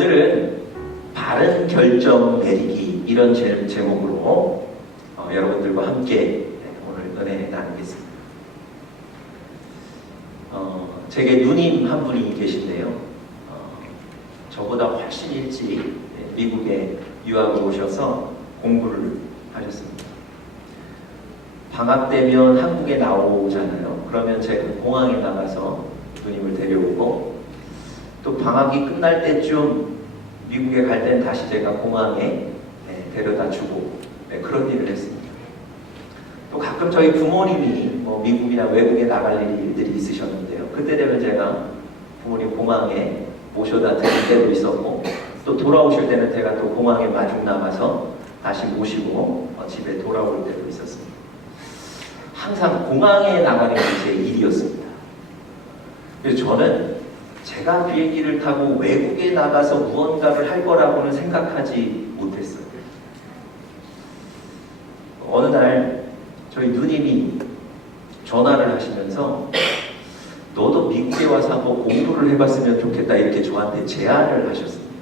오늘은 바른 결정 내리기 이런 제목으로 여러분들과 함께 오늘 은혜 나누겠습니다. 제게 누님 한 분이 계신데요. 저보다 훨씬 일찍 미국에 유학을 오셔서 공부를 하셨습니다. 방학 되면 한국에 나오잖아요. 그러면 제가 공항에 나가서 누님을 데려오고, 또 방학이 끝날 때쯤 미국에 갈 때는 다시 제가 공항에 데려다 주고 그런 일을 했습니다. 또 가끔 저희 부모님이 미국이나 외국에 나갈 일들이 있으셨는데요. 그때 되면 제가 부모님 공항에 모셔다 드릴 때도 있었고, 또 돌아오실 때는 제가 또 공항에 마중 나가서 다시 모시고 집에 돌아올 때도 있었습니다. 항상 공항에 나가는 게 제 일이었습니다. 그래서 저는 제가 비행기를 타고 외국에 나가서 무언가를 할 거라고는 생각하지 못했어요. 어느 날 저희 누님이 전화를 하시면서 너도 미국에 와서 한번 공부를 해봤으면 좋겠다 이렇게 저한테 제안을 하셨습니다.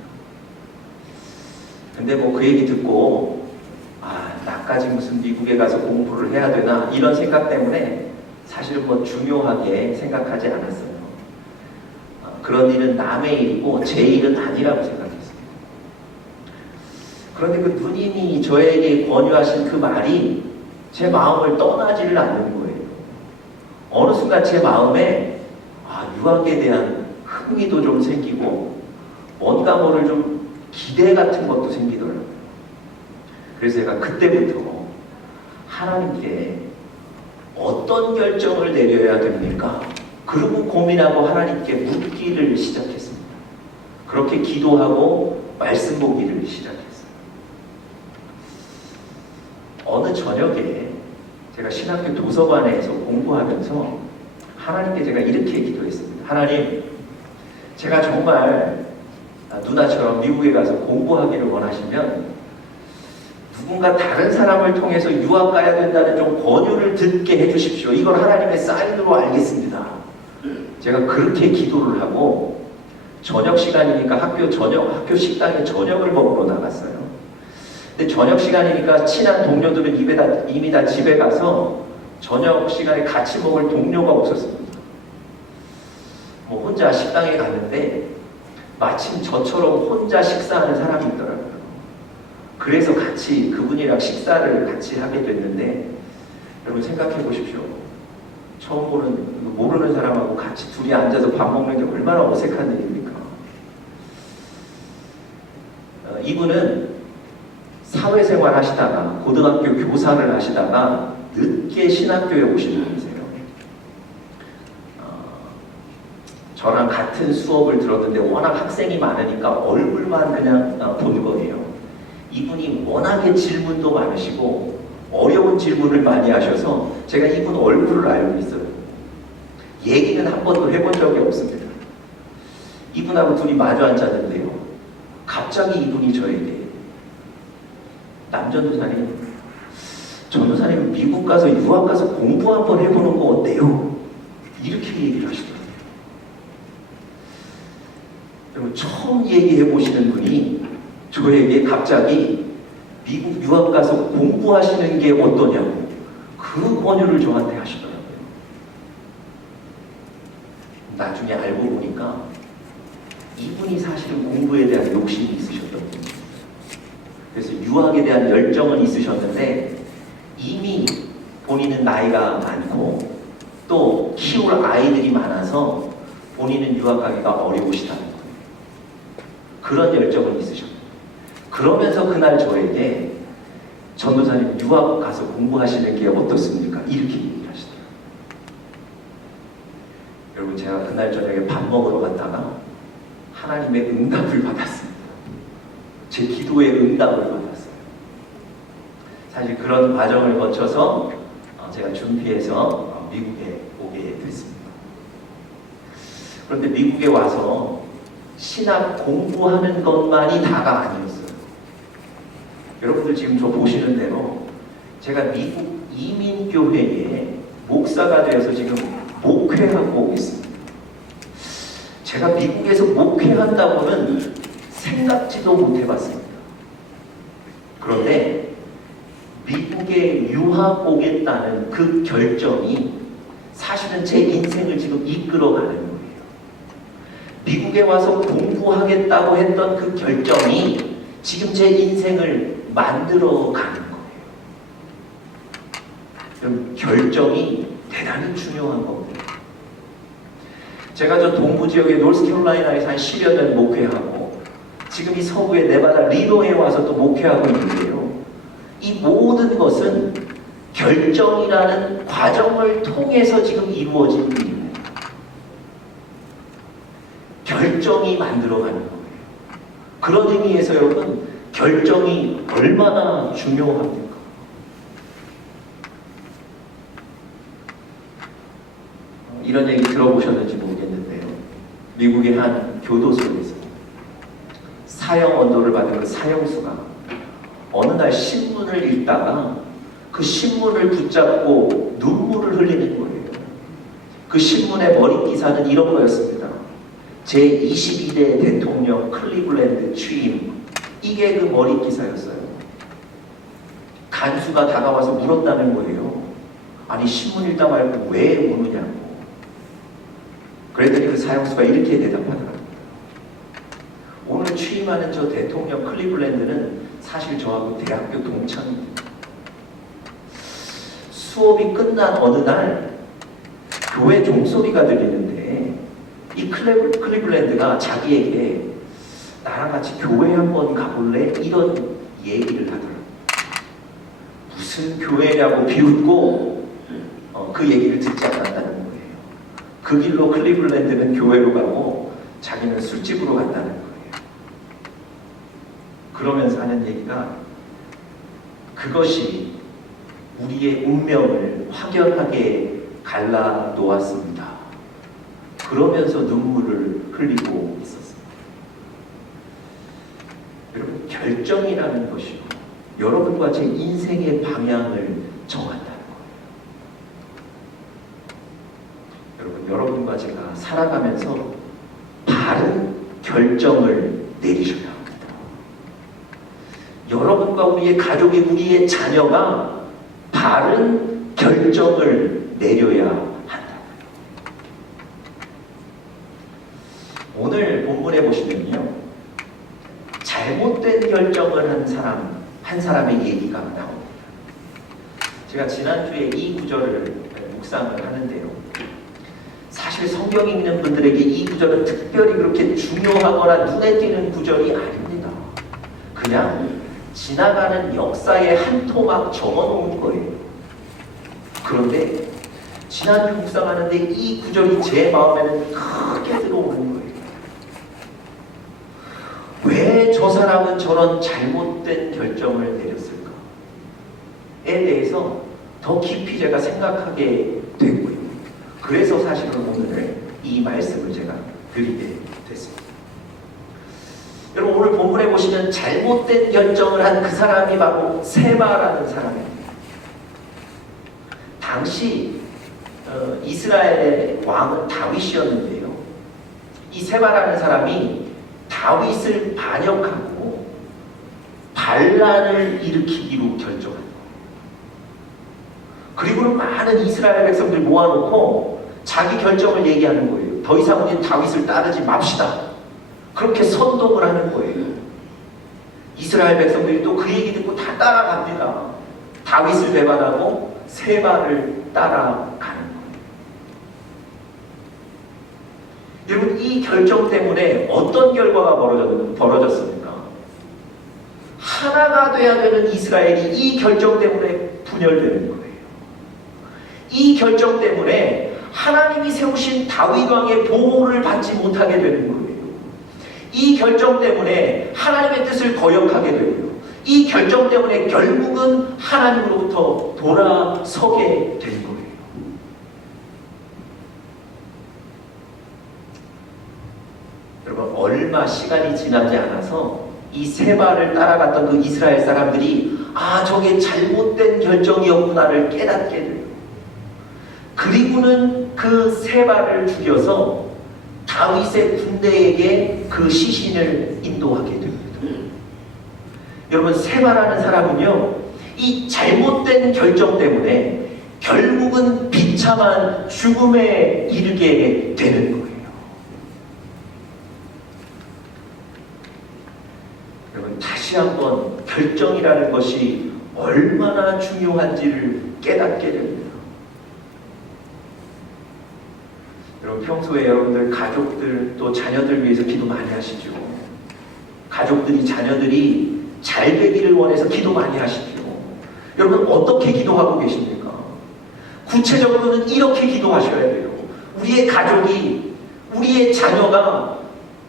근데 그 얘기 듣고 나까지 무슨 미국에 가서 공부를 해야 되나 이런 생각 때문에 사실 중요하게 생각하지 않았어요. 그런 일은 남의 일이고 제 일은 아니라고 생각했어요. 그런데 그 누님이 저에게 권유하신 그 말이 제 마음을 떠나지를 않는 거예요. 어느 순간 제 마음에 유학에 대한 흥미도 좀 생기고 뭔가 모를 좀 기대 같은 것도 생기더라고요. 그래서 제가 그때부터 하나님께 어떤 결정을 내려야 됩니까? 그러고 고민하고 하나님께 묻기를 시작했습니다. 그렇게 기도하고 말씀 보기를 시작했어요. 어느 저녁에 제가 신학교 도서관에서 공부하면서 하나님께 제가 이렇게 기도했습니다. 하나님, 제가 정말 누나처럼 미국에 가서 공부하기를 원하시면 누군가 다른 사람을 통해서 유학 가야 된다는 좀 권유를 듣게 해주십시오. 이걸 하나님의 사인으로 알겠습니다. 제가 그렇게 기도를 하고 저녁 시간이니까 학교 식당에 저녁을 먹으러 나갔어요. 근데 저녁 시간이니까 친한 동료들은 이미 다 집에 가서 저녁 시간에 같이 먹을 동료가 없었습니다. 혼자 식당에 갔는데 마침 저처럼 혼자 식사하는 사람이 있더라고요. 그래서 같이 그분이랑 식사를 같이 하게 됐는데, 여러분 생각해 보십시오. 처음 모르는 사람하고 같이 둘이 앉아서 밥 먹는 게 얼마나 어색한 일입니까? 이분은 사회생활 하시다가 고등학교 교사를 하시다가 늦게 신학교에 오신 분이세요. 저랑 같은 수업을 들었는데 워낙 학생이 많으니까 얼굴만 그냥 본 거예요. 이분이 워낙에 질문도 많으시고 어려운 질문을 많이 하셔서 제가 이분 얼굴을 알고 있어요. 얘기는 한 번도 해본 적이 없습니다. 이분하고 둘이 마주 앉았는데요. 갑자기 이분이 저에게 남전도사님, 전도사님 미국 가서 유학 가서 공부 한번 해보는 거 어때요? 이렇게 얘기를 하시더라고요. 여러분 처음 얘기해 보시는 분이 저에게 갑자기 미국 유학 가서 공부하시는 게 어떠냐고 그 권유를 저한테 하시더라고요. 나중에 알고 보니까 이분이 사실은 공부에 대한 욕심이 있으셨던 분이에요. 그래서 유학에 대한 열정은 있으셨는데 이미 본인은 나이가 많고 또 키울 아이들이 많아서 본인은 유학 가기가 어려우시다는 거예요. 그런 열정은 있으셨고, 그러면서 그날 저에게 전도사님 유학 가서 공부하시는 게 어떻습니까? 이렇게 얘기를 하시더라고요. 여러분 제가 그날 저녁에 밥 먹으러 갔다가 하나님의 응답을 받았습니다. 제 기도의 응답을 받았어요. 사실 그런 과정을 거쳐서 제가 준비해서 미국에 오게 됐습니다. 그런데 미국에 와서 신학 공부하는 것만이 다가 아니었어요. 여러분들 지금 저 보시는 대로 제가 미국 이민교회에 목사가 되어서 지금 목회하고 있습니다. 제가 미국에서 목회한다고는 생각지도 못해봤습니다. 그런데 미국에 유학 오겠다는 그 결정이 사실은 제 인생을 지금 이끌어가는 거예요. 미국에 와서 공부하겠다고 했던 그 결정이 지금 제 인생을 만들어가는 거예요. 그럼 결정이 대단히 중요한 겁니다. 제가 저 동부 지역의 노스캐롤라이나에서 한 10여 년 목회하고 지금 이 서부의 네바다 리노에 와서 또 목회하고 있는데요. 이 모든 것은 결정이라는 과정을 통해서 지금 이루어진 일입니다. 결정이 만들어가는 거예요. 그런 의미에서 여러분, 결정이 얼마나 중요합니까? 이런 얘기 들어보셨는지 모르겠는데요. 미국의 한 교도소에서 사형 언도를 받은 그 사형수가 어느 날 신문을 읽다가 그 신문을 붙잡고 눈물을 흘리는 거예요. 그 신문의 머리 기사는 이런 거였습니다. 제22대 대통령 클리블랜드 취임. 이게 그 머리 기사였어요. 간수가 다가와서 물었다는 거예요. 아니 신문 읽다 말고 왜 우느냐고. 그랬더니 그 사형수가 이렇게 대답하더랍니다. 오늘 취임하는 저 대통령 클리블랜드는 사실 저하고 대학교 동창입니다. 수업이 끝난 어느 날 교회 종소리가 들리는데 이 클리블랜드가 자기에게 나랑 같이 교회 한번 가볼래? 이런 얘기를 하더라고요. 무슨 교회냐고 비웃고 그 얘기를 듣지 않았다는 거예요. 그 길로 클리블랜드는 교회로 가고 자기는 술집으로 간다는 거예요. 그러면서 하는 얘기가 그것이 우리의 운명을 확연하게 갈라 놓았습니다. 그러면서 눈물을 흘리고 있었습니다. 여러분, 결정이라는 것이요, 여러분과 제 인생의 방향을 정한다는 거예요. 여러분, 여러분과 제가 살아가면서 바른 결정을 내리셔야 합니다. 여러분과 우리의 가족이, 우리의 자녀가 바른 결정을 내려야 한다. 오늘 본문에 보시면요, 잘못된 결정을 한 사람의 얘기가 나옵니다. 제가 지난주에 이 구절을 묵상을 하는데요. 사실 성경 읽는 분들에게 이 구절은 특별히 그렇게 중요하거나 눈에 띄는 구절이 아닙니다. 그냥 지나가는 역사의 한 토막 적어놓은 거예요. 그런데 지난주 묵상하는데 이 구절이 제 마음에는 크게 들어오는 거예요. 왜 저 사람은 저런 잘못된 결정을 내렸을까에 대해서 더 깊이 제가 생각하게 됐고요. 그래서 사실은 오늘 이 말씀을 제가 드리게 됐습니다. 여러분, 오늘 본문에 보시면 잘못된 결정을 한 그 사람이 바로 세바라는 사람입니다. 당시 이스라엘의 왕은 다윗이었는데요. 이 세바라는 사람이 다윗을 반역하고 반란을 일으키기로 결정한 거예요. 그리고는 많은 이스라엘 백성들 모아놓고 자기 결정을 얘기하는 거예요. 더 이상 우리는 다윗을 따르지 맙시다. 그렇게 선동을 하는 거예요. 이스라엘 백성들이 또 그 얘기 듣고 다 따라갑니다. 다윗을 배반하고 세바를 따라가는 거예요. 여러분, 이 결정 때문에 어떤 결과가 벌어졌습니까? 하나가 돼야 되는 이스라엘이 이 결정 때문에 분열되는 거예요. 이 결정 때문에 하나님이 세우신 다윗 왕의 보호를 받지 못하게 되는 거예요. 이 결정 때문에 하나님의 뜻을 거역하게 되고요. 이 결정 때문에 결국은 하나님으로부터 돌아서게 된 거예요. 여러분, 얼마 시간이 지나지 않아서 이 세바를 따라갔던 그 이스라엘 사람들이 저게 잘못된 결정이었구나를 깨닫게 돼요. 그리고는 그 세바를 죽여서 다윗의 군대에게 그 시신을 인도하게 됩니다. 여러분, 세바라는 사람은요, 이 잘못된 결정 때문에 결국은 비참한 죽음에 이르게 되는 거예요. 여러분, 다시 한번 결정이라는 것이 얼마나 중요한지를 깨닫게 됩니다. 여러분, 평소에 여러분들 가족들 또 자녀들 위해서 기도 많이 하시죠. 가족들이 자녀들이 잘 되기를 원해서 기도 많이 하시죠. 여러분, 어떻게 기도하고 계십니까? 구체적으로는 이렇게 기도하셔야 돼요. 우리의 가족이, 우리의 자녀가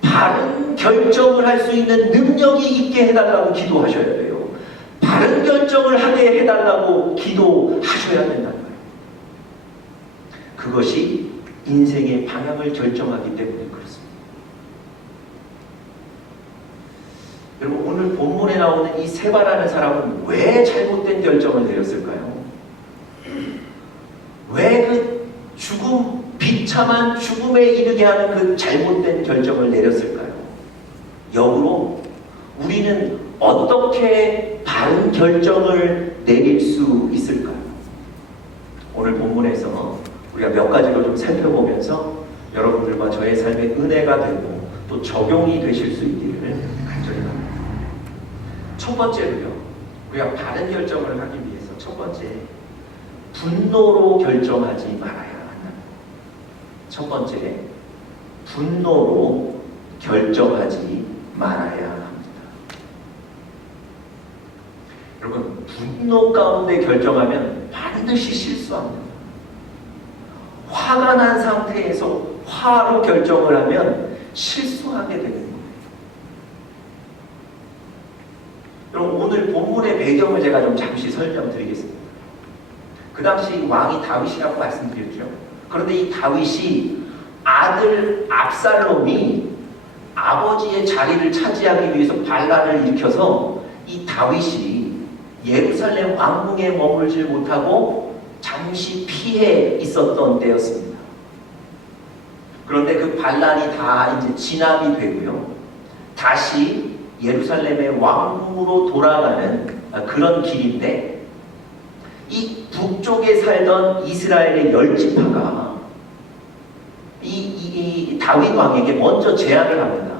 바른 결정을 할 수 있는 능력이 있게 해달라고 기도하셔야 돼요. 바른 결정을 하게 해달라고 기도하셔야 된다는 거예요. 그것이 인생의 방향을 결정하기 때문에 그렇습니다. 여러분, 오늘 본문에 나오는 이 세바라는 사람은 왜 잘못된 결정을 내렸을까요? 왜 그 비참한 죽음에 이르게 하는 그 잘못된 결정을 내렸을까요? 역으로 우리는 어떻게 바른 결정을 내릴 수 있을까요? 오늘 본문에서 우리가 몇 가지로 좀 살펴보면서 여러분들과 저의 삶에 은혜가 되고 또 적용이 되실 수 있기를 간절히 바랍니다. 첫 번째로요, 우리가 바른 결정을 하기 위해서 첫 번째, 분노로 결정하지 말아야 한다. 첫 번째, 분노로 결정하지 말아야 합니다. 여러분, 분노 가운데 결정하면 반드시 실수합니다. 화가 난 상태에서 화로 결정을 하면 실수하게 되는 거예요. 여러분, 오늘 본문의 배경을 제가 좀 잠시 설명드리겠습니다. 그 당시 왕이 다윗이라고 말씀드렸죠. 그런데 이 다윗이 아들 압살롬이 아버지의 자리를 차지하기 위해서 반란을 일으켜서 이 다윗이 예루살렘 왕궁에 머물지 못하고 잠시 피해 있었던 때였습니다. 그런데 그 반란이 다 이제 진압이 되고요, 다시 예루살렘의 왕궁으로 돌아가는 그런 길인데, 이 북쪽에 살던 이스라엘의 10지파가 이 다윗 왕에게 먼저 제안을 합니다.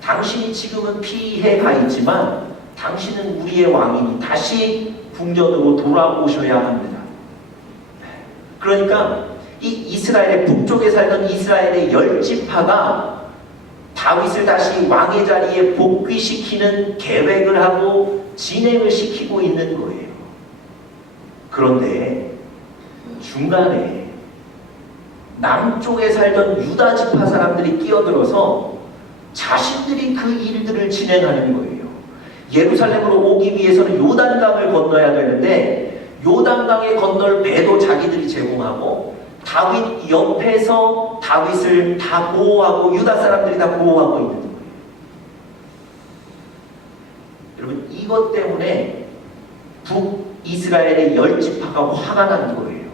당신이 지금은 피해가 있지만 당신은 우리의 왕이니 다시 궁전으로 돌아오셔야 합니다. 그러니까 이 이스라엘의 북쪽에 살던 이스라엘의 10지파가 다윗을 다시 왕의 자리에 복귀시키는 계획을 하고 진행을 시키고 있는 거예요. 그런데 중간에 남쪽에 살던 유다 지파 사람들이 끼어들어서 자신들이 그 일들을 진행하는 거예요. 예루살렘으로 오기 위해서는 요단강을 건너야 되는데 요단강에 건널 배도 자기들이 제공하고 다윗 옆에서 다윗을 다 보호하고 유다 사람들이 다 보호하고 있는 거예요. 여러분, 이것 때문에 북이스라엘의 10지파가 화가 난 거예요.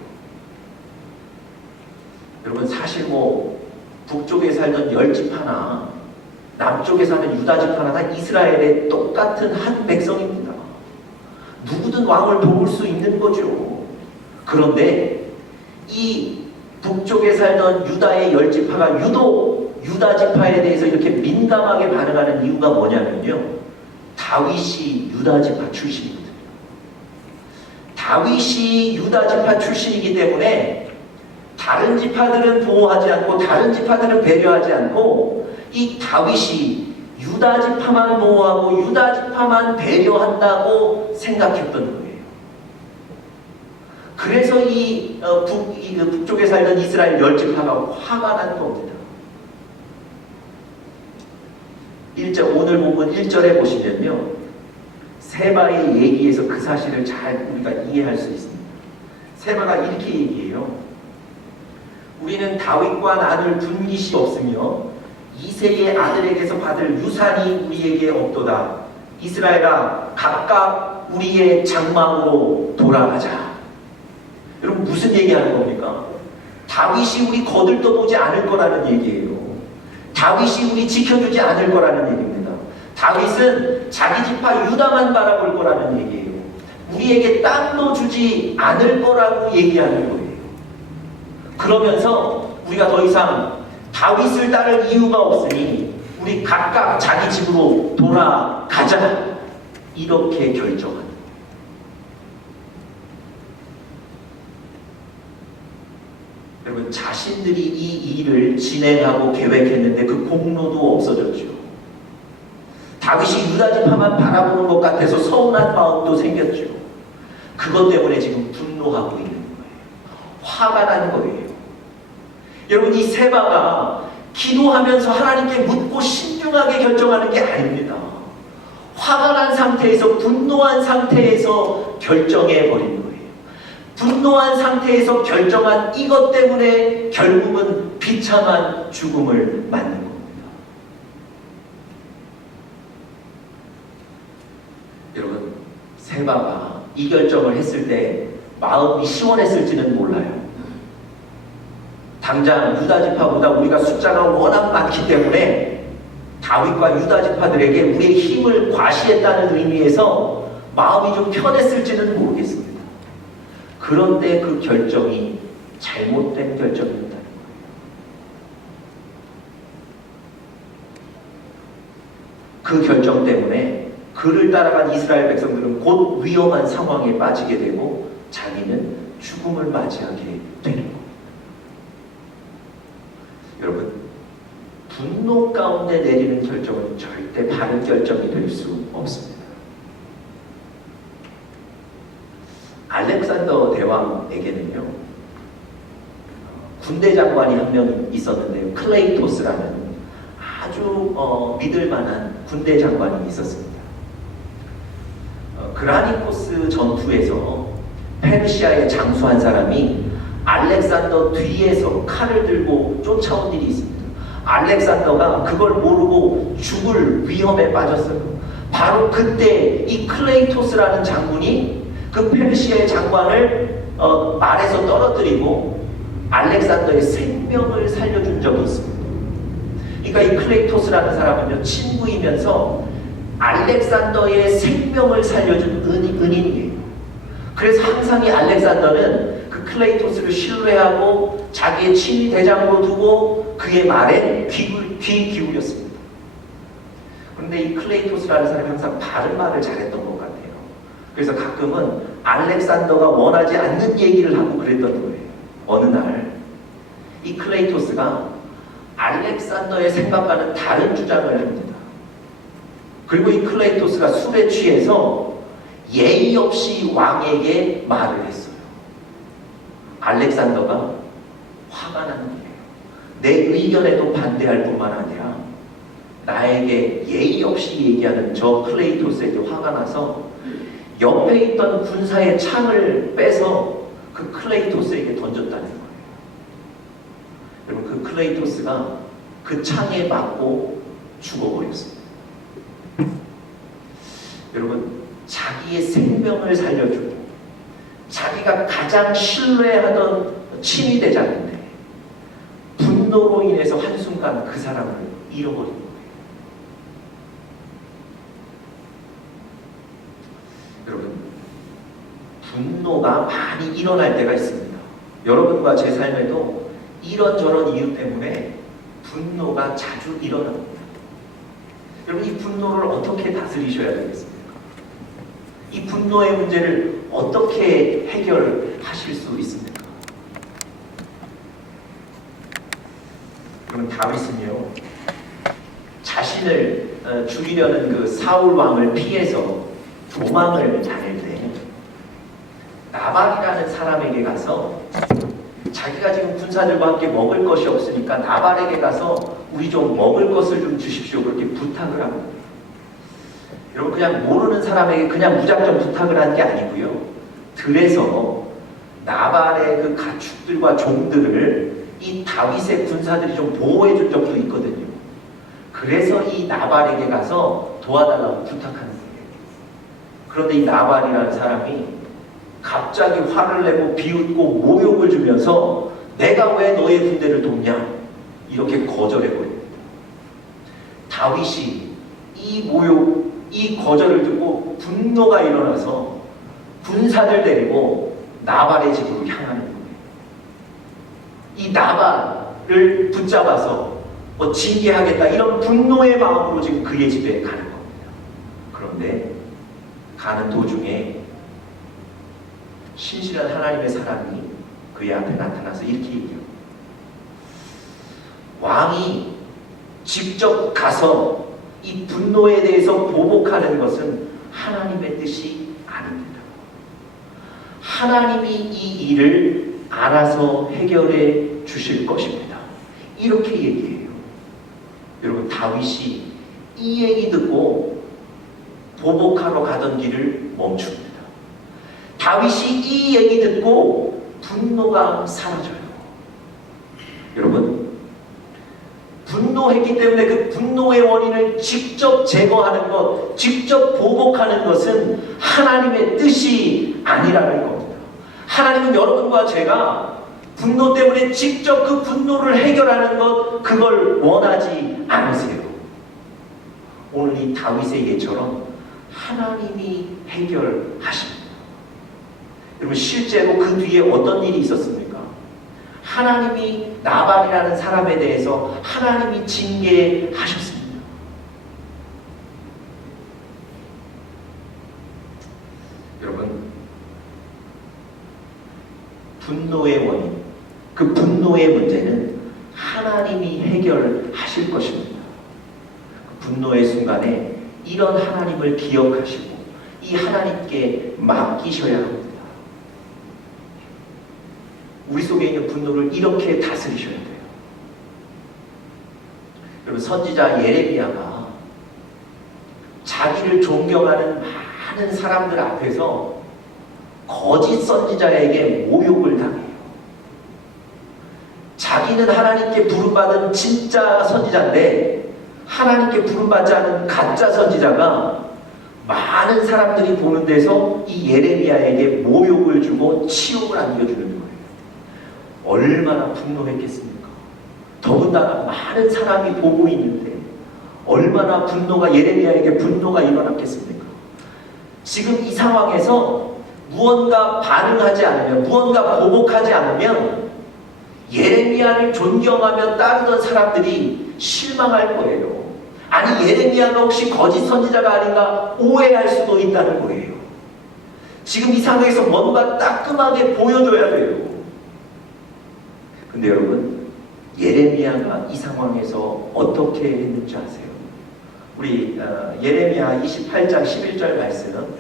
여러분, 사실 북쪽에 살던 10지파나 남쪽에 사는 유다지파나 다 이스라엘의 똑같은 한 백성입니다. 누구든 왕을 도울 수 있는 거죠. 그런데 이 북쪽에 살던 유다의 10지파가 유독 유다지파에 대해서 이렇게 민감하게 반응하는 이유가 뭐냐면요, 다윗이 유다지파 출신이거든요. 다윗이 유다지파 출신이기 때문에 다른 지파들은 보호하지 않고 다른 지파들은 배려하지 않고 이 다윗이 유다지파만 보호하고 유다지파만 배려한다고 생각했던 거예요. 그래서 북쪽에 살던 이스라엘 10지파가 화가 난 겁니다. 오늘 본문 1절에 보시면요, 세바의 얘기에서 그 사실을 잘 우리가 이해할 수 있습니다. 세바가 이렇게 얘기해요. 우리는 다윗과 나눌 분깃이 없으며 이새의 아들에게서 받을 유산이 우리에게 없도다. 이스라엘아, 각각 우리의 장막으로 돌아가자. 여러분, 무슨 얘기하는 겁니까? 다윗이 우리 거들떠보지 않을 거라는 얘기예요. 다윗이 우리 지켜주지 않을 거라는 얘기입니다. 다윗은 자기 지파 유다만 바라볼 거라는 얘기예요. 우리에게 땅도 주지 않을 거라고 얘기하는 거예요. 그러면서 우리가 더 이상 다윗을 따를 이유가 없으니 우리 각각 자기 집으로 돌아가자, 이렇게 결정하는. 여러분, 자신들이 이 일을 진행하고 계획했는데 그 공로도 없어졌죠. 다윗이 유다 지파만 바라보는 것 같아서 서운한 마음도 생겼죠. 그것 때문에 지금 분노하고 있는 거예요. 화가 나는 거예요. 여러분, 이 세바가 기도하면서 하나님께 묻고 신중하게 결정하는 게 아닙니다. 화가 난 상태에서, 분노한 상태에서 결정해 버린 거예요. 분노한 상태에서 결정한 이것 때문에 결국은 비참한 죽음을 맞는 겁니다. 여러분, 세바가 이 결정을 했을 때 마음이 시원했을지는 몰라요. 당장 유다 지파보다 우리가 숫자가 워낙 많기 때문에 다윗과 유다 지파들에게 우리의 힘을 과시했다는 의미에서 마음이 좀 편했을지는 모르겠습니다. 그런데 그 결정이 잘못된 결정이었다는 거예요. 그 결정 때문에 그를 따라간 이스라엘 백성들은 곧 위험한 상황에 빠지게 되고 자기는 죽음을 맞이하게 되는 겁니다. 여러분, 분노 가운데 내리는 결정은 절대 바른 결정이 될 수 없습니다. 알렉산더 대왕에게는요, 군대 장관이 한 명 있었는데요, 클레이토스라는 아주 믿을 만한 군대 장관이 있었습니다. 그라니코스 전투에서 페르시아에 장수한 사람이 알렉산더 뒤에서 칼을 들고 쫓아온 일이 있습니다. 알렉산더가 그걸 모르고 죽을 위험에 빠졌어요. 바로 그때 이 클레이토스라는 장군이 그 페르시아의 장관을 말에서 떨어뜨리고 알렉산더의 생명을 살려준 적이 있습니다. 그러니까 이 클레이토스라는 사람은요, 친구이면서 알렉산더의 생명을 살려준 은인이에요. 그래서 항상 이 알렉산더는 그 클레이토스를 신뢰하고 자기의 친위 대장으로 두고 그의 말에 귀 기울였습니다. 그런데 이 클레이토스라는 사람이 항상 바른 말을 잘했던 것 같아요. 그래서 가끔은 알렉산더가 원하지 않는 얘기를 하고 그랬던 거예요. 어느 날 이 클레이토스가 알렉산더의 생각과는 다른 주장을 합니다. 그리고 이 클레이토스가 술에 취해서 예의 없이 왕에게 말을 했어요. 알렉산더가 화가 나는 거예요. 내 의견에도 반대할 뿐만 아니라 나에게 예의 없이 얘기하는 저 클레이토스에게 화가 나서 옆에 있던 군사의 창을 빼서 그 클레이토스에게 던졌다는 거예요. 여러분, 그 클레이토스가 그 창에 맞고 죽어버렸습니다. 여러분, 자기의 생명을 살려주고 자기가 가장 신뢰하던 친위대장인데 분노로 인해서 한순간 그 사람을 잃어버린 거예요. 여러분, 분노가 많이 일어날 때가 있습니다. 여러분과 제 삶에도 이런저런 이유 때문에 분노가 자주 일어납니다. 여러분, 이 분노를 어떻게 다스리셔야 되겠습니까? 이 분노의 문제를 어떻게 해결하실 수 있습니까? 그럼 다윗은요, 자신을 죽이려는 그 사울 왕을 피해서 도망을 다닐 때 나발이라는 사람에게 가서 자기가 지금 군사들과 함께 먹을 것이 없으니까 나발에게 가서 우리 좀 먹을 것을 좀 주십시오, 그렇게 부탁을 합니다. 여러분, 그냥 모르는 사람에게 그냥 무작정 부탁을 한 게 아니고요, 들에서 나발의 그 가축들과 종들을 이 다윗의 군사들이 좀 보호해 준 적도 있거든요. 그래서 이 나발에게 가서 도와달라고 부탁하는 거예요. 그런데 이 나발이라는 사람이 갑자기 화를 내고 비웃고 모욕을 주면서 내가 왜 너의 군대를 돕냐, 이렇게 거절해버립니다. 다윗이 이 모욕, 이 거절을 듣고 분노가 일어나서 군사들 데리고 나발의 집으로 향하는 거예요. 이 나발을 붙잡아서 뭐 징계하겠다 이런 분노의 마음으로 지금 그의 집에 가는 겁니다. 그런데 가는 도중에 신실한 하나님의 사람이 그의 앞에 나타나서 이렇게 얘기해요. 왕이 직접 가서 이 분노에 대해서 보복하는 것은 하나님의 뜻이 아닙니다. 하나님이 이 일을 알아서 해결해 주실 것입니다. 이렇게 얘기해요. 여러분, 다윗이 이 얘기 듣고 보복하러 가던 길을 멈춥니다. 다윗이 이 얘기 듣고 분노가 사라져요. 여러분, 분노했기 때문에 그 분노의 원인을 직접 제거하는 것, 직접 보복하는 것은 하나님의 뜻이 아니라는 겁니다. 하나님은 여러분과 제가 분노 때문에 직접 그 분노를 해결하는 것, 그걸 원하지 않으세요. 오늘 이 다윗의 예처럼 하나님이 해결하십니다. 여러분, 실제로 그 뒤에 어떤 일이 있었습니까? 하나님이 나발이라는 사람에 대해서 하나님이 징계하셨습니다. 여러분, 분노의 원인, 그 분노의 문제는 하나님이 해결하실 것입니다. 분노의 순간에 이런 하나님을 기억하시고 이 하나님께 맡기셔야 합니다. 우리 속에 있는 분노를 이렇게 다스리셔야 돼요. 여러분, 선지자 예레미야가 자기를 존경하는 많은 사람들 앞에서 거짓 선지자에게 모욕을 당해요. 자기는 하나님께 부름받은 진짜 선지자인데 하나님께 부름받지 않은 가짜 선지자가 많은 사람들이 보는 데서 이 예레미야에게 모욕을 주고 치욕을 안겨주는 거예요. 얼마나 분노했겠습니까? 더군다나 많은 사람이 보고 있는데 얼마나 분노가, 예레미야에게 분노가 일어났겠습니까? 지금 이 상황에서 무언가 반응하지 않으면, 무언가 보복하지 않으면 예레미야를 존경하며 따르던 사람들이 실망할 거예요. 아니, 예레미야가 혹시 거짓 선지자가 아닌가 오해할 수도 있다는 거예요. 지금 이 상황에서 뭔가 따끔하게 보여줘야 돼요. 근데 여러분, 예레미야가 이 상황에서 어떻게 했는지 아세요? 우리 예레미야 28장 11절 말씀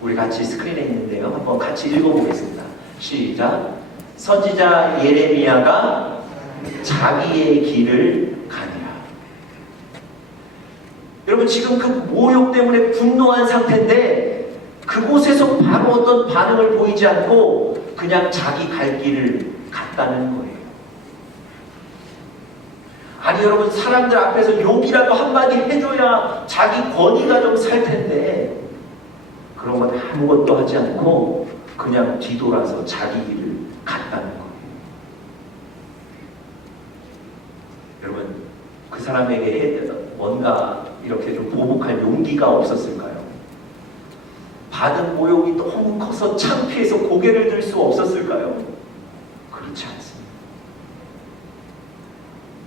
우리 같이 스크린에 있는데요. 한번 같이 읽어보겠습니다. 시작. 선지자 예레미야가 자기의 길을 가니라. 여러분, 지금 그 모욕 때문에 분노한 상태인데 그곳에서 바로 어떤 반응을 보이지 않고 그냥 자기 갈 길을 갔다는 거예요. 아니, 여러분, 사람들 앞에서 욕이라도 한마디 해줘야 자기 권위가 좀 살 텐데 그런 건 아무것도 하지 않고 그냥 뒤돌아서 자기 길을 갔다는 거예요. 여러분, 그 사람에게 뭔가 이렇게 좀 보복할 용기가 없었을까요? 받은 모욕이 너무 커서 창피해서 고개를 들 수 없었을까요? 그렇지 않습니다.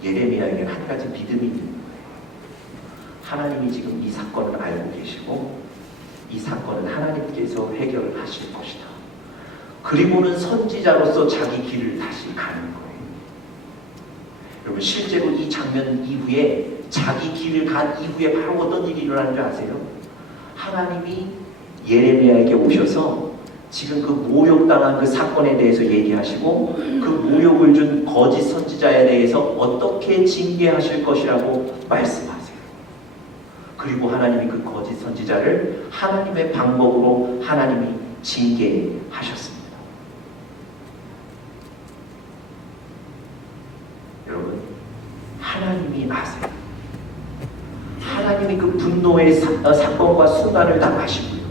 예레미야에게는 한 가지 믿음이 있는 거예요. 하나님이 지금 이 사건을 알고 계시고 이 사건은 하나님께서 해결하실 것이다. 그리고는 선지자로서 자기 길을 다시 가는 거예요. 여러분, 실제로 이 장면 이후에, 자기 길을 간 이후에 바로 어떤 일이 일어나는 줄 아세요? 하나님이 예레미야에게 오셔서 지금 그 모욕당한 그 사건에 대해서 얘기하시고 그 모욕을 준 거짓 선지자에 대해서 어떻게 징계하실 것이라고 말씀하세요. 그리고 하나님이 그 거짓 선지자를 하나님의 방법으로 하나님이 징계하셨습니다. 여러분, 하나님이 아세요. 하나님이 그 분노의 사건과 순간을 다 아시고요.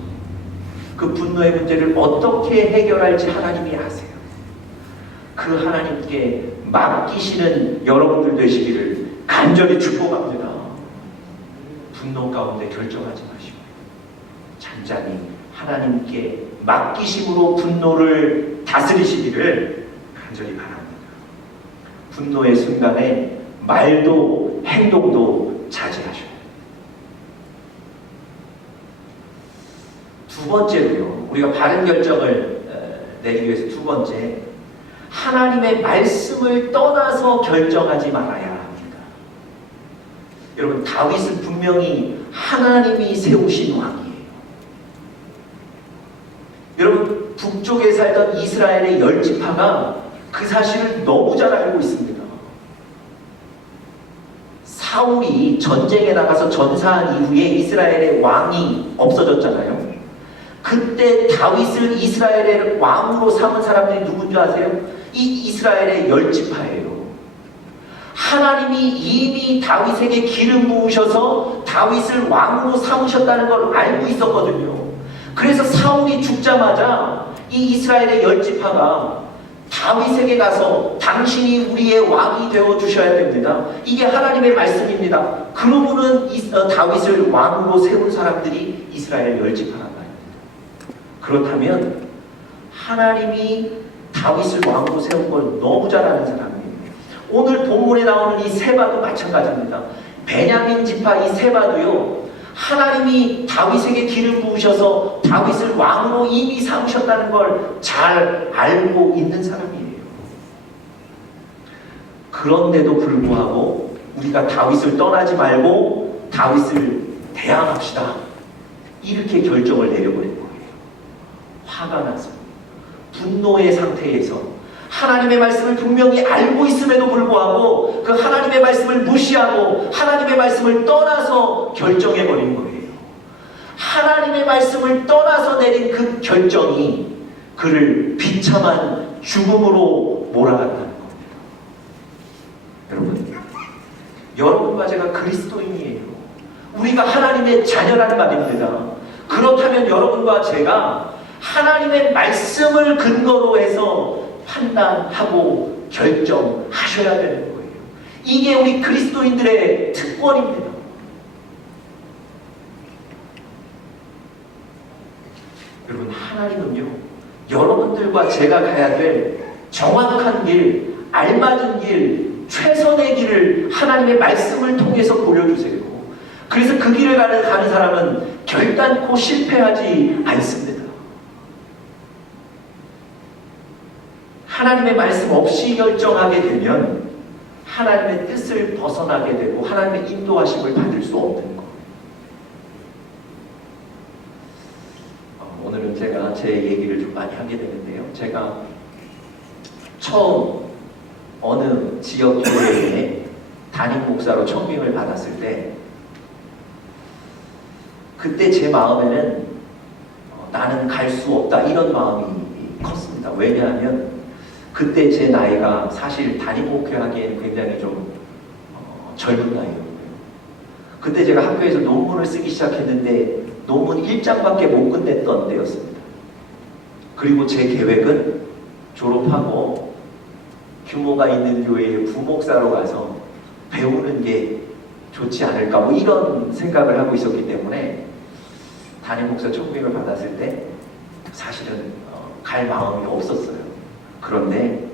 그 분노의 문제를 어떻게 해결할지 하나님이 아세요. 그 하나님께 맡기시는 여러분들 되시기를 간절히 축복합니다. 분노 가운데 결정하지 마시고 잔잔히 하나님께 맡기심으로 분노를 다스리시기를 간절히 바랍니다. 분노의 순간에 말도 행동도 자제하셔야 돼요. 두 번째로요, 우리가 바른 결정을 내리기 위해서 두 번째, 하나님의 말씀을 떠나서 결정하지 말아야 합니다. 여러분, 다윗은 분명히 하나님이 세우신 왕이에요. 여러분, 북쪽에 살던 이스라엘의 10지파가 그 사실을 너무 잘 알고 있습니다. 사울이 전쟁에 나가서 전사한 이후에 이스라엘의 왕이 없어졌잖아요. 그때 다윗을 이스라엘의 왕으로 삼은 사람들이 누군지 아세요? 이 이스라엘의 10지파예요. 하나님이 이미 다윗에게 기름 부으셔서 다윗을 왕으로 삼으셨다는 걸 알고 있었거든요. 그래서 사울이 죽자마자 이 이스라엘의 10지파가 다윗에게 가서 당신이 우리의 왕이 되어주셔야 됩니다. 이게 하나님의 말씀입니다. 그러고는 다윗을 왕으로 세운 사람들이 이스라엘 10지파란 말입니다. 그렇다면 하나님이 다윗을 왕으로 세운 걸 너무 잘 아는 사람이에요. 오늘 본문에 나오는 이 세바도 마찬가지입니다. 베냐민 지파 이 세바도요, 하나님이 다윗에게 기름 부으셔서 다윗을 왕으로 이미 삼으셨다는 걸 잘 알고 있는 사람이에요. 그런데도 불구하고 우리가 다윗을 떠나지 말고 다윗을 대항합시다, 이렇게 결정을 내려버린 거예요. 화가 나서, 분노의 상태에서 하나님의 말씀을 분명히 알고 있음에도 불구하고 그 하나님의 말씀을 무시하고 하나님의 말씀을 떠나서 결정해버린 거예요. 하나님의 말씀을 떠나서 내린 그 결정이 그를 비참한 죽음으로 몰아갔다는 겁니다. 여러분과 제가 그리스도인이에요. 우리가 하나님의 자녀라는 말입니다. 그렇다면 여러분과 제가 하나님의 말씀을 근거로 해서 판단하고 결정하셔야 되는 거예요. 이게 우리 그리스도인들의 특권입니다. 여러분, 하나님은요, 여러분들과 제가 가야 될 정확한 길, 알맞은 길, 최선의 길을 하나님의 말씀을 통해서 보여주세요. 그래서 그 길을 가는 사람은 결단코 실패하지 않습니다. 하나님의 말씀 없이 결정하게 되면 하나님의 뜻을 벗어나게 되고 하나님의 인도하심을 받을 수 없는 거예요. 오늘은 제가 제 얘기를 좀 많이 하게 되는데요. 제가 처음 어느 지역 교회에 담임 목사로 청빙을 받았을 때 그때 제 마음에는 나는 갈 수 없다, 이런 마음이 컸습니다. 왜냐하면 그때 제 나이가 사실 담임 목회하기에는 굉장히 좀 젊은 나이였고요. 그때 제가 학교에서 논문을 쓰기 시작했는데 논문 1장밖에 못 끝냈던 때였습니다. 그리고 제 계획은 졸업하고 규모가 있는 교회의 부목사로 가서 배우는 게 좋지 않을까, 뭐 이런 생각을 하고 있었기 때문에 담임 목사 청빙을 받았을 때 사실은 갈 마음이 없었어요. 그런데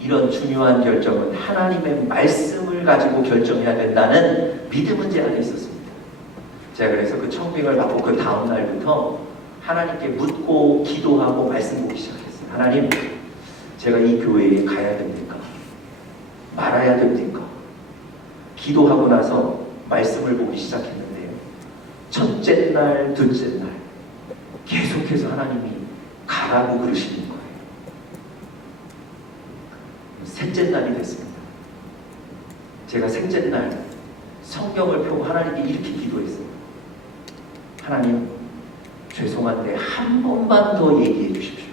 이런 중요한 결정은 하나님의 말씀을 가지고 결정해야 된다는 믿음은 제 안에 있었습니다. 제가 그래서 그 청빙을 받고 그 다음 날부터 하나님께 묻고 기도하고 말씀 보기 시작했어요. 하나님, 제가 이 교회에 가야 됩니까? 말아야 됩니까? 기도하고 나서 말씀을 보기 시작했는데요. 첫째 날, 둘째 날 계속해서 하나님이 가라고 그러시는 거예요. 셋째 날이 됐습니다. 제가 셋째 날 성경을 펴고 하나님께 이렇게 기도했어요. 하나님, 죄송한데 한 번만 더 얘기해 주십시오.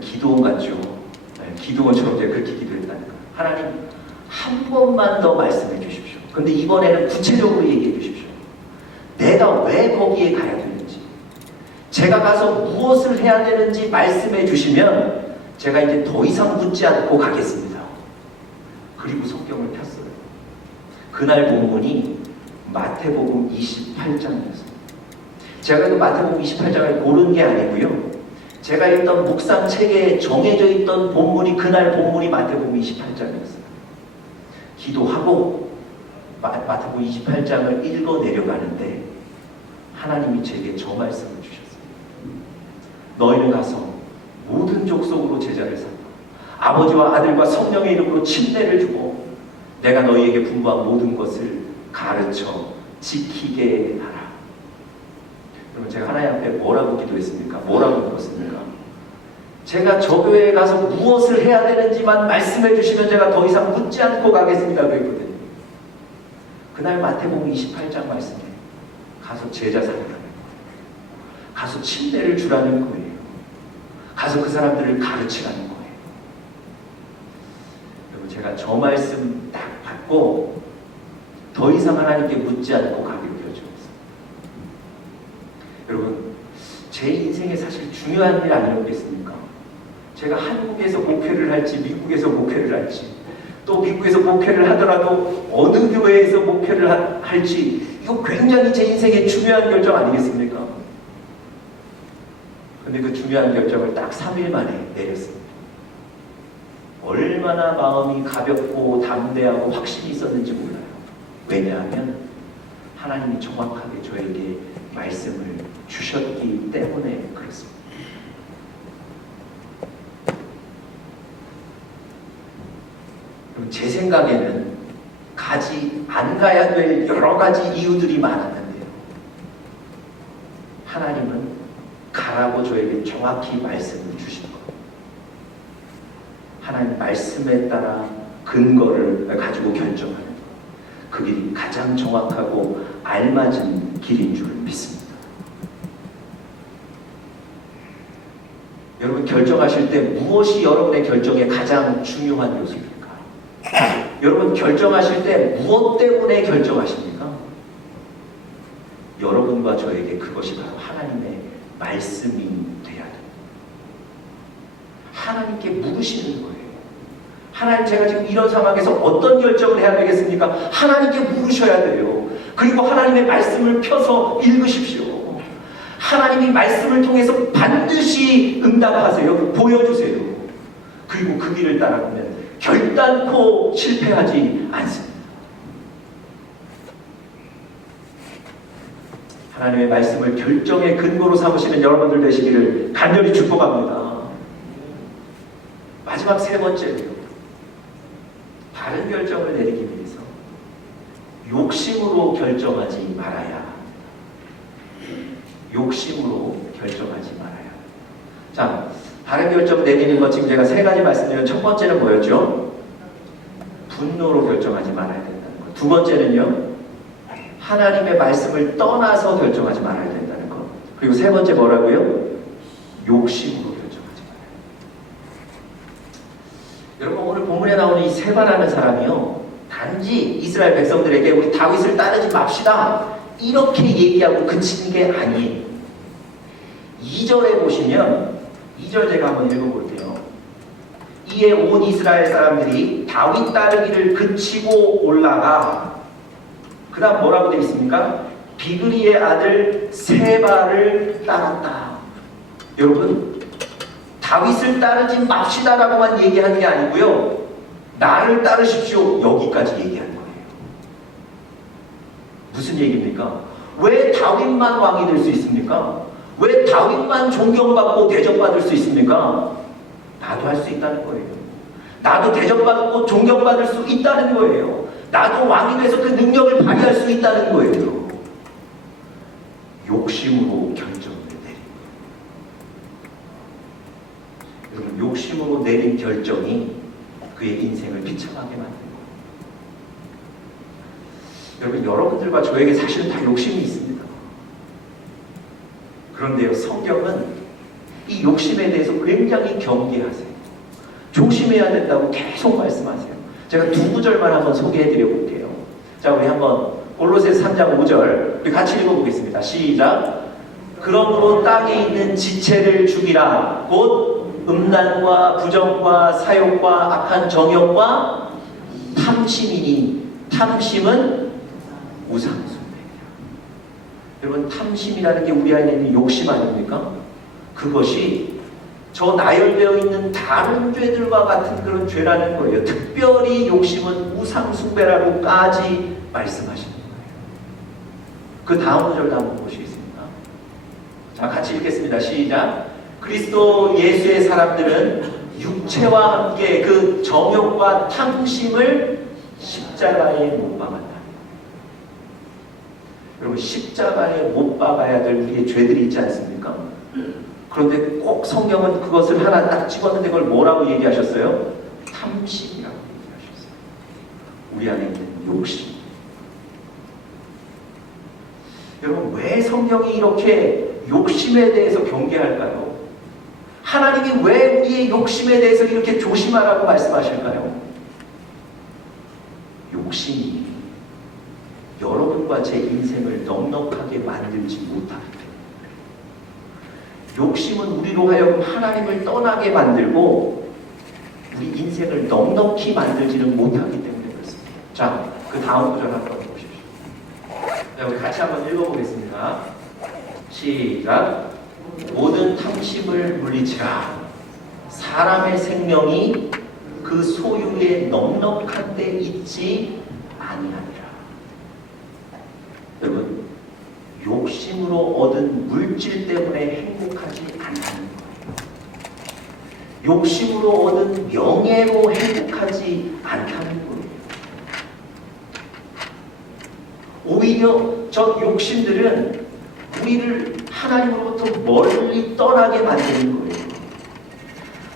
기도원 같죠? 기도원처럼 제가 그렇게 기도했다니까. 하나님, 한 번만 더 말씀해 주십시오. 근데 이번에는 구체적으로 얘기해 주십시오. 내가 왜 거기에 가야 되는지, 제가 가서 무엇을 해야 되는지 말씀해 주시면 제가 이제 더 이상 묻지 않고 가겠습니다. 그리고 성경을 폈어요. 그날 본문이 마태복음 28장이었습니다. 제가 그 마태복음 28장을 고른 게 아니고요. 제가 읽던 묵상 책에 정해져 있던 본문이 그날 본문이 마태복음 28장이었어요. 기도하고 마태복음 28장을 읽어 내려가는데 하나님이 제게 저 말씀을 주셨어요. 너희는 가서 모든 족속으로 제자를 삼아 아버지와 아들과 성령의 이름으로 침례를 주고 내가 너희에게 분부한 모든 것을 가르쳐 지키게 하라. 여러분, 제가 하나님 앞에 뭐라고 기도했습니까? 뭐라고 물었습니까? 제가 저 교회에 가서 무엇을 해야 되는지만 말씀해 주시면 제가 더 이상 묻지 않고 가겠습니다 그랬거든요. 그날 마태복음 28장 말씀에 가서 제자 삼으라는 거예요. 가서 침례를 주라는 거예요. 가서 그 사람들을 가르치라는 거예요. 여러분, 제가 저 말씀 딱 받고 더 이상 하나님께 묻지 않고 가게 되어주었어요. 여러분, 제 인생에 사실 중요한 일 아니었겠습니까? 제가 한국에서 목회를 할지 미국에서 목회를 할지 또 미국에서 목회를 하더라도 어느 교회에서 목회를 할지 이거 굉장히 제 인생에 중요한 결정 아니겠습니까? 근데 그 중요한 결정을 딱 3일 만에 내렸습니다. 얼마나 마음이 가볍고 담대하고 확신이 있었는지 몰라요. 왜냐하면 하나님이 정확하게 저에게 말씀을 주셨기 때문에 그렇습니다. 제 생각에는 안 가야 될 여러 가지 이유들이 많았는데요. 하나님은 가라고 저에게 정확히 말씀을 주신 것. 하나님 말씀에 따라 근거를 가지고 결정하는 것. 그 길이 가장 정확하고 알맞은 길인 줄 믿습니다. 여러분, 결정하실 때 무엇이 여러분의 결정에 가장 중요한 요소입니까? 여러분, 결정하실 때 무엇 때문에 결정하십니까? 여러분과 저에게 그것이 바로 하나님의 말씀이 돼야 됩니다. 하나님께 물으시는 거예요. 하나님, 제가 지금 이런 상황에서 어떤 결정을 해야 되겠습니까? 하나님께 물으셔야 돼요. 그리고 하나님의 말씀을 펴서 읽으십시오. 하나님이 말씀을 통해서 반드시 응답하세요. 보여주세요. 그리고 그 길을 따라가면 결단코 실패하지 않습니다. 하나님의 말씀을 결정의 근거로 삼으시는 여러분들 되시기를 간절히 축복합니다. 마지막 세 번째로요. 다른 결정을 내리기 위해서 욕심으로 결정하지 말아야 합니다. 욕심으로 결정하지 말아야 합니다. 자, 다른 결정 내리는 것 지금 제가 세 가지 말씀드리면 첫 번째는 뭐였죠? 분노로 결정하지 말아야 된다는 것. 두 번째는요, 하나님의 말씀을 떠나서 결정하지 말아야 된다는 것. 그리고 세 번째 뭐라고요? 욕심으로 결정하지 말아야 된다. 여러분, 오늘 본문에 나오는 이 세바라는 사람이요, 단지 이스라엘 백성들에게 우리 다윗을 따르지 맙시다 이렇게 얘기하고 그치는 게 아니에요. 2절에 보시면 2절 제가 한번 읽어볼게요. 이에 온 이스라엘 사람들이 다윗 따르기를 그치고 올라가, 그 다음 뭐라고 되어 있습니까? 비그리의 아들 세바를 따랐다. 여러분, 다윗을 따르지 맙시다라고만 얘기하는 게 아니고요, 나를 따르십시오 여기까지 얘기하는 거예요. 무슨 얘기입니까? 왜 다윗만 왕이 될 수 있습니까? 왜 다윗만 존경받고 대접받을 수 있습니까? 나도 할 수 있다는 거예요. 나도 대접받고 존경받을 수 있다는 거예요. 나도 왕이 돼서 그 능력을 발휘할 수 있다는 거예요. 욕심으로 결정을 내린 거예요. 여러분, 욕심으로 내린 결정이 그의 인생을 비참하게 만든 거예요. 여러분, 여러분들과 저에게 사실은 다 욕심이 있습니다. 그런데요, 성경은 이 욕심에 대해서 굉장히 경계하세요. 조심해야 된다고 계속 말씀하세요. 제가 두 구절만 한번 소개해드려 볼게요. 자, 우리 한번 골로새서 3장 5절 우리 같이 읽어보겠습니다. 시작. 그러므로 땅에 있는 지체를 죽이라. 곧 음란과 부정과 사욕과 악한 정욕과 탐심이니 탐심은 우상숭배이라. 여러분, 탐심이라는 게 우리 안에 있는 욕심 아닙니까? 그것이 저 나열되어 있는 다른 죄들과 같은 그런 죄라는 거예요. 특별히 욕심은 우상숭배라고까지 말씀하시는 거예요. 그 다음 구절도 한번 보시겠습니다. 자, 같이 읽겠습니다. 시작. 그리스도 예수의 사람들은 육체와 함께 그 정욕과 탐심을 십자가에 못 박았다. 여러분, 십자가에 못 박아야 될 우리의 죄들이 있지 않습니까? 그런데 꼭 성경은 그것을 하나 딱 집었는데 그걸 뭐라고 얘기하셨어요? 탐심이라고 얘기하셨어요. 우리 안에 있는 욕심. 여러분, 왜 성경이 이렇게 욕심에 대해서 경계할까요? 하나님이 왜 우리의 욕심에 대해서 이렇게 조심하라고 말씀하실까요? 욕심이 여러분과 제 인생을 넉넉하게 만들지 못하기 때문에, 욕심은 우리로 하여금 하나님을 떠나게 만들고 우리 인생을 넉넉히 만들지는 못하기 때문에 그렇습니다. 자, 그 다음 구절 한번 보십시오. 자, 우리 같이 한번 읽어보겠습니다. 시작. 모든 탐심을 물리치라. 사람의 생명이 그 소유에 넉넉한 데 있지 아니하니라. 여러분, 욕심으로 얻은 물질 때문에 행복하지 않다는 거예요. 욕심으로 얻은 명예로 행복하지 않다는 거예요. 오히려 저 욕심들은 우리를 하나님으로부터 멀리 떠나게 만드는 거예요.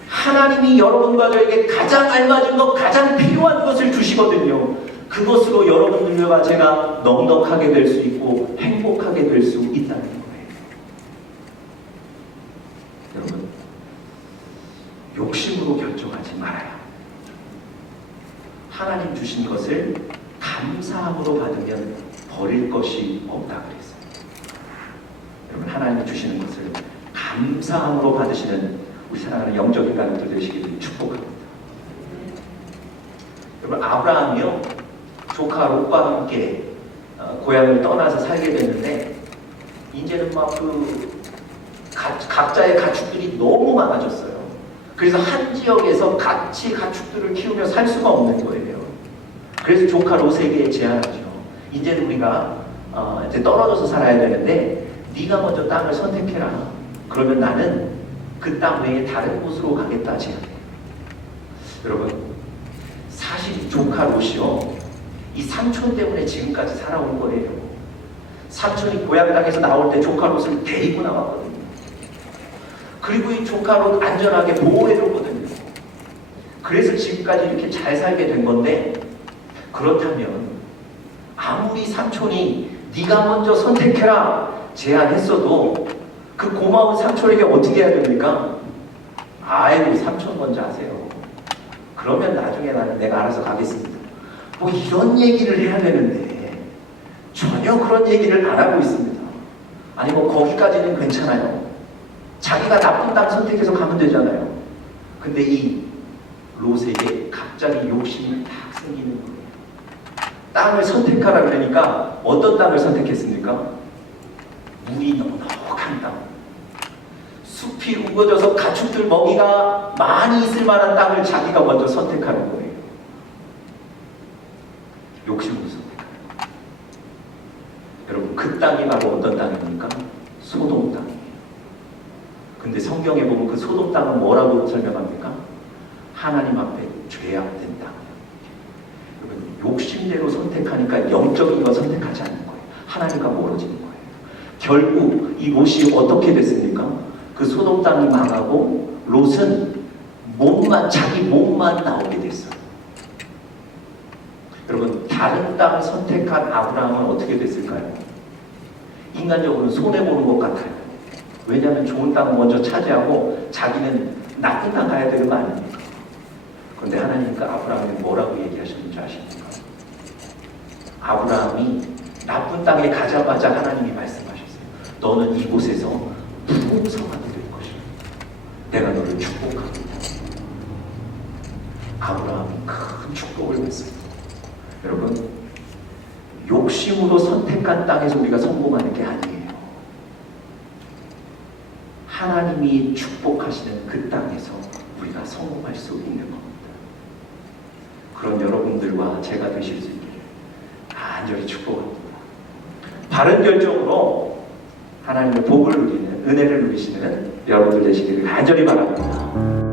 하나님이 여러분과 저에게 가장 알맞은 것, 가장 필요한 것을 주시거든요. 그것으로 여러분들과 제가 넉넉하게 될 수 있고 행복하게 될 수 있다는 거예요. 여러분, 욕심으로 결정하지 말아요. 하나님 주신 것을 감사함으로 받으면 버릴 것이 없다 그랬어요. 여러분, 하나님이 주시는 것을 감사함으로 받으시는 우리 사랑하는 영적인 가족들 되시기를 축복합니다. 여러분, 아브라함이요, 조카 롯과 함께 고향을 떠나서 살게 됐는데, 이제는 막 각자의 가축들이 너무 많아졌어요. 그래서 한 지역에서 같이 가축들을 키우며 살 수가 없는 거예요. 그래서 조카 롯에게 제안하죠. 이제는 우리가 이제 떨어져서 살아야 되는데 네가 먼저 땅을 선택해라. 그러면 나는 그 땅 외에 다른 곳으로 가겠다 제안해요. 여러분, 사실 조카 롯이요, 이 삼촌 때문에 지금까지 살아온 거예요. 삼촌이 고향 땅에서 나올 때 조카 롯을 데리고 나왔거든요. 그리고 이 조카 롯 안전하게 보호해줬거든요. 그래서 지금까지 이렇게 잘 살게 된 건데, 그렇다면 아무리 삼촌이 네가 먼저 선택해라 제안했어도 그 고마운 삼촌에게 어떻게 해야 됩니까? 아이고, 삼촌 먼저 하세요. 그러면 나중에 나는 내가 알아서 가겠습니다. 뭐 이런 얘기를 해야 되는데 전혀 그런 얘기를 안 하고 있습니다. 아니 뭐 거기까지는 괜찮아요. 자기가 나쁜 땅 선택해서 가면 되잖아요. 근데 이 롯에게 갑자기 욕심이 딱 생기는 거예요. 땅을 선택하라 그러니까 어떤 땅을 선택했습니까? 물이 넉넉한 땅, 숲이 우거져서 가축들 먹이가 많이 있을 만한 땅을 자기가 먼저 선택하는 거예요. 욕심으로 선택해요. 여러분, 그 땅이 바로 어떤 땅입니까? 소돔 땅이에요. 근데 성경에 보면 그 소돔 땅은 뭐라고 설명합니까? 하나님 앞에 죄악된 땅. 여러분, 욕심대로 선택하니까 영적인 거 선택하지 않는 거예요. 하나님과 멀어지는 거예요. 결국 이 롯이 어떻게 됐습니까? 그 소돔 땅이 망하고 롯은 자기 몸만 나오게 됐어요. 여러분, 다른 땅을 선택한 아브라함은 어떻게 됐을까요? 인간적으로는 손해보는 것 같아요. 왜냐하면 좋은 땅을 먼저 차지하고 자기는 나쁜 땅 가야 되는 거 아닙니까? 그런데 하나님과 아브라함이 뭐라고 얘기하셨는지 아십니까? 아브라함이 나쁜 땅에 가자마자 하나님이 말씀하셨어요. 너는 이곳에서 부흥성하게 될 것이다. 내가 너를 축복하겠다. 아브라함이 큰 축복을 받습니다. 여러분, 욕심으로 선택한 땅에서 우리가 성공하는 게 아니에요. 하나님이 축복하시는 그 땅에서 우리가 성공할 수 있는 겁니다. 그런 여러분들과 제가 되실 수 있기를 간절히 축복합니다. 바른 결정으로 하나님의 복을 누리는, 은혜를 누리시는 여러분들 되시기를 간절히 바랍니다.